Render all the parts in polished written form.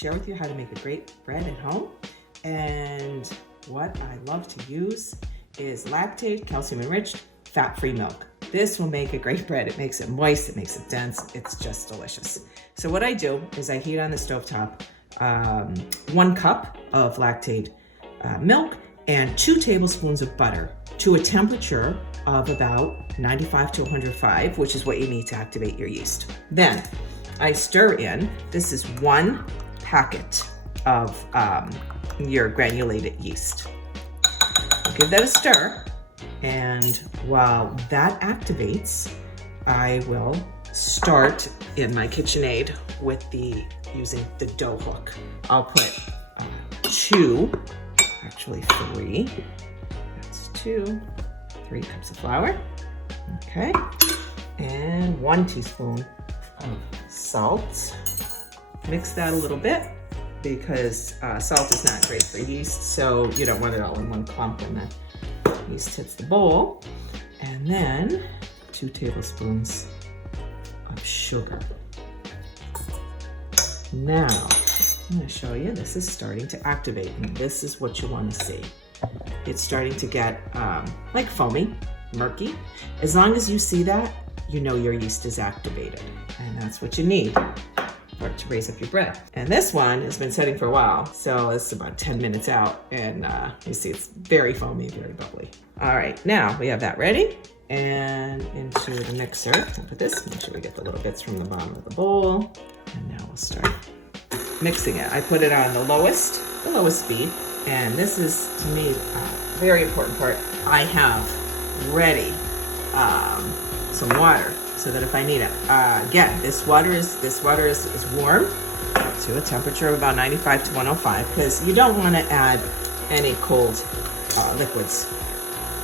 share with you how to make a great bread at home. And what I love to use is lactate, calcium-enriched, fat-free milk. This will make a great bread. It makes it moist, it makes it dense, it's just delicious. So what I do is I heat on the stovetop 1 cup of lactate milk and 2 tablespoons of butter to a temperature of about 95 to 105, which is what you need to activate your yeast. Then I stir in, this is 1 packet of your granulated yeast. I'll give that a stir, and while that activates, I will start in my KitchenAid with using the dough hook. I'll put 3, that's 3 cups of flour, okay, and 1 teaspoon of salt. Mix that a little bit because salt is not great for yeast, so you don't want it all in one clump when the yeast hits the bowl. And then 2 tablespoons of sugar. Now, I'm going to show you, this is starting to activate, and this is what you want to see. It's starting to get like foamy, murky. As long as you see that, you know your yeast is activated, and that's what you need for it to raise up your bread. And this one has been setting for a while, so it's about 10 minutes out, and you see it's very foamy, very bubbly. All right, now we have that ready, and into the mixer. I'll put this, make sure we get the little bits from the bottom of the bowl, and now we'll start mixing it. I put it on the lowest speed, and this is, to me, a very important part. I have ready some water so that if I need it. Again, this water is warm to a temperature of about 95 to 105 because you don't want to add any cold liquids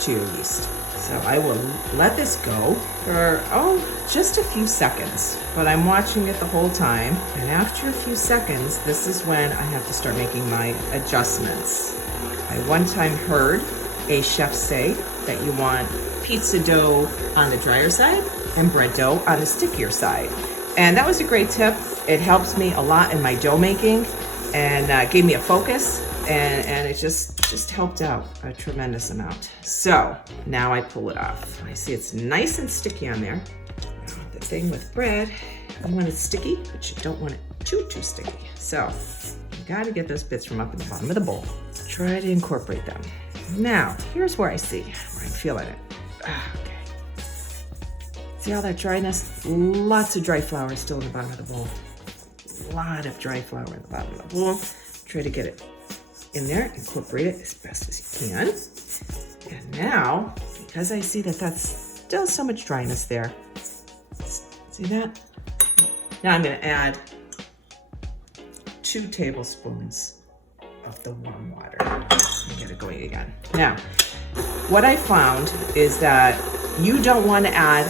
to your yeast. So I will let this go for, just a few seconds, but I'm watching it the whole time. And after a few seconds, this is when I have to start making my adjustments. I one time heard a chef say that you want pizza dough on the drier side and bread dough on the stickier side. And that was a great tip. It helps me a lot in my dough making and gave me a focus, and it just helped out a tremendous amount. So now I pull it off. I see it's nice and sticky on there. Now, the thing with bread, you want it sticky, but you don't want it too sticky. So you gotta get those bits from up in the bottom of the bowl. Try to incorporate them. Now, here's where I see, where I'm feeling it. Okay. See all that dryness? Lots of dry flour still in the bottom of the bowl. A lot of dry flour in the bottom of the bowl. Try to get it in there, incorporate it as best as you can. And now, because I see that that's still so much dryness there, see that? Now I'm gonna add 2 tablespoons of the warm water. And get it going again. Now, what I found is that you don't want to add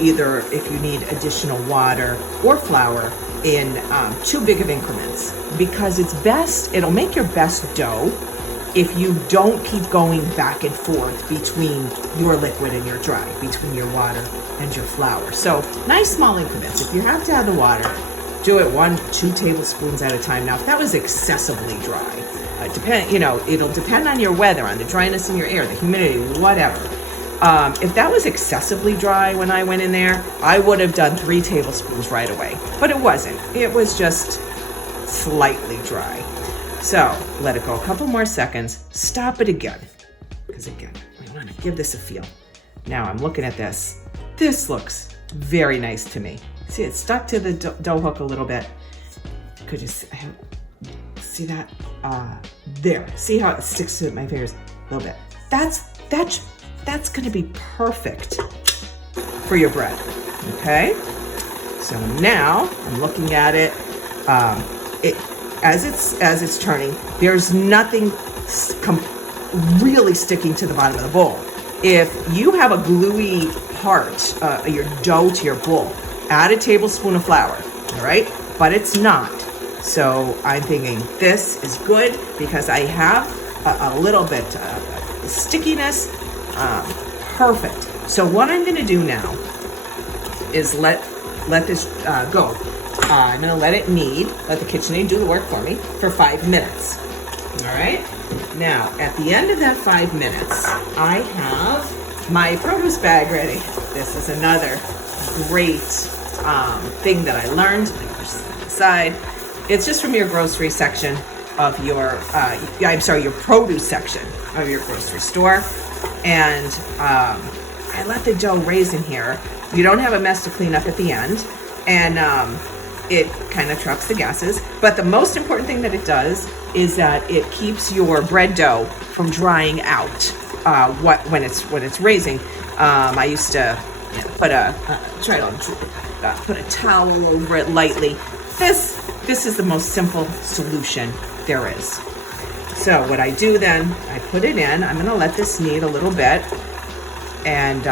either if you need additional water or flour in too big of increments, because it'll make your best dough if you don't keep going back and forth between your liquid and your dry, between your water and your flour. So nice small increments. If you have to add the water, do it 1-2 tablespoons at a time. Now, if that was excessively dry, it'll depend on your weather, on the dryness in your air, the humidity, whatever. If that was excessively dry when I went in there, I would have done 3 tablespoons right away. But it wasn't. It was just slightly dry. So let it go a couple more seconds. Stop it again. Because again, we want to give this a feel. Now I'm looking at this. This looks very nice to me. See, it stuck to the dough hook a little bit. Could you see that? There. See how it sticks to my fingers a little bit? That's going to be perfect for your bread. Okay. So now I'm looking at it. As it's turning, there's nothing really sticking to the bottom of the bowl. If you have a gluey part, your dough to your bowl, add a tablespoon of flour, all right? But it's not. So I'm thinking this is good because I have a little bit of stickiness. Perfect. So what I'm gonna do now is let this go. I'm gonna let it knead, let the KitchenAid do the work for me for 5 minutes. All right, now at the end of that 5 minutes, I have my produce bag ready. This is another great thing that I learned. Let me push this aside. It's just from your grocery section of your, your produce section of your grocery store. And I let the dough raise in here. You don't have a mess to clean up at the end. And it kind of traps the gases. But the most important thing that it does is that it keeps your bread dough from drying out when it's raising. I used to put a towel over it lightly. This is the most simple solution there is. So what I do then, I put it in. I'm gonna let this knead a little bit, and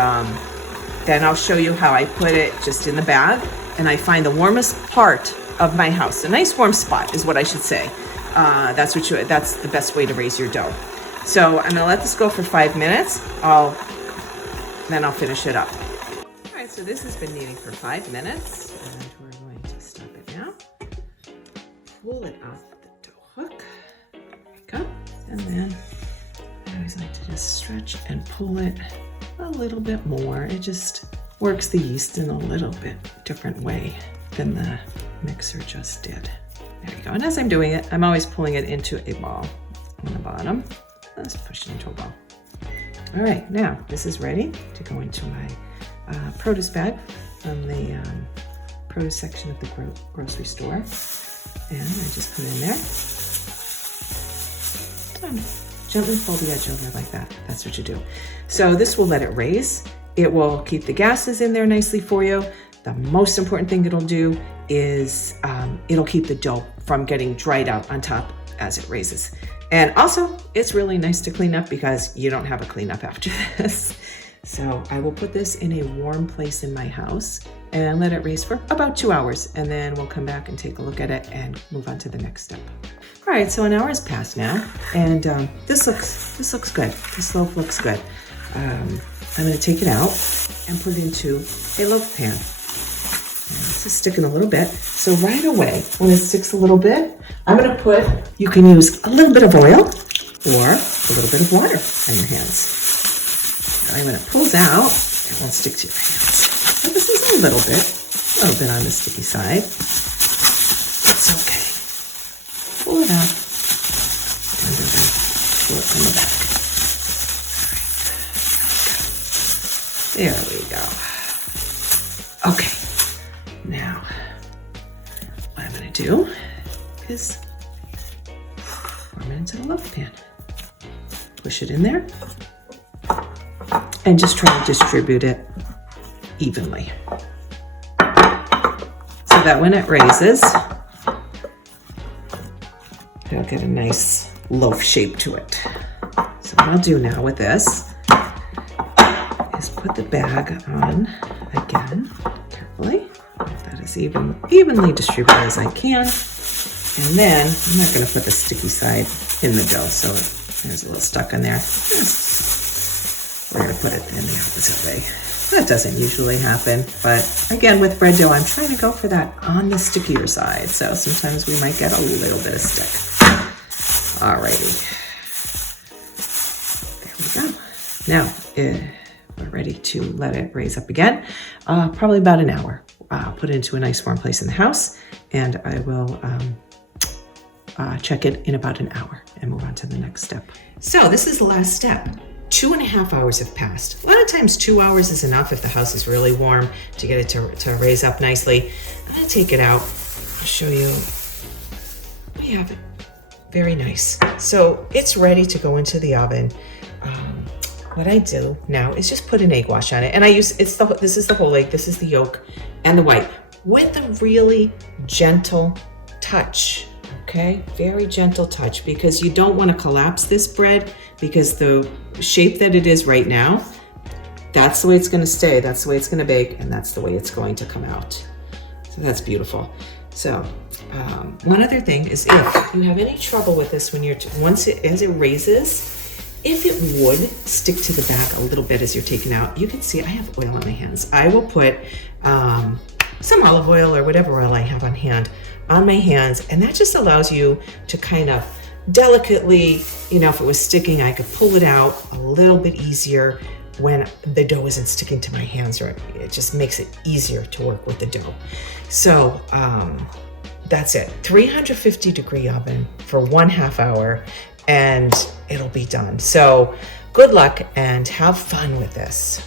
then I'll show you how I put it just in the bag. And I find the warmest part of my house, a nice warm spot is what I should say. That's the best way to raise your dough. So I'm gonna let this go for 5 minutes. Then I'll finish it up. All right, so this has been kneading for 5 minutes, and we're going to stop it now. Pull it off the dough hook. There we go. And then I always like to just stretch and pull it a little bit more. It just works the yeast in a little bit different way than the mixer just did. There you go. And as I'm doing it, I'm always pulling it into a ball on the bottom. Let's push it into a ball. All right, now this is ready to go into my produce bag from the produce section of the grocery store. And I just put it in there. And gently fold the edge over like that. That's what you do. So this will let it raise. It will keep the gases in there nicely for you. The most important thing it'll do is it'll keep the dough from getting dried out on top as it raises. And also, it's really nice to clean up because you don't have a cleanup after this. So I will put this in a warm place in my house and let it raise for about 2 hours. And then we'll come back and take a look at it and move on to the next step. All right, so an hour has passed now. And this looks good. This loaf looks good. I'm gonna take it out and put it into a loaf pan. This is sticking a little bit. So right away, when it sticks a little bit, I'm gonna you can use a little bit of oil or a little bit of water on your hands. And when it pulls out, it won't stick to your hands. But this is a little bit on the sticky side. It's okay. Pull it out, and then pull it from the back. There we go. Okay, now what I'm gonna do is form it into the loaf pan. Push it in there and just try to distribute it evenly so that when it raises, it'll get a nice loaf shape to it. So what I'll do now with this is put the bag on again, carefully. Get that as evenly distributed as I can. And then I'm not going to put the sticky side in the dough, so there's a little stuck in there. We're going to put it in the opposite way. That doesn't usually happen, but again, with bread dough, I'm trying to go for that on the stickier side. So sometimes we might get a little bit of stick. Alrighty. There we go. Now, we're ready to let it raise up again. Probably about an hour. Put it into a nice warm place in the house, and I will check it in about an hour and move on to the next step. So this is the last step. 2.5 hours have passed. A lot of times 2 hours is enough if the house is really warm to get it to raise up nicely. I'm gonna take it out. I'll show you. We have it. Very nice. So it's ready to go into the oven. What I do now is just put an egg wash on it. And this is the whole egg, this is the yolk and the white with a really gentle touch. Okay, very gentle touch, because you don't want to collapse this bread, because the shape that it is right now, that's the way it's going to stay, that's the way it's going to bake, and that's the way it's going to come out. So that's beautiful. So one other thing is, if you have any trouble with this as it raises, if it would stick to the back a little bit as you're taking out, you can see I have oil on my hands. I will put some olive oil or whatever oil I have on hand on my hands, and that just allows you to kind of delicately, you know, if it was sticking, I could pull it out a little bit easier when the dough isn't sticking to my hands, or it just makes it easier to work with the dough. So that's it. 350-degree oven for 1/2 hour, and it'll be done. So good luck and have fun with this.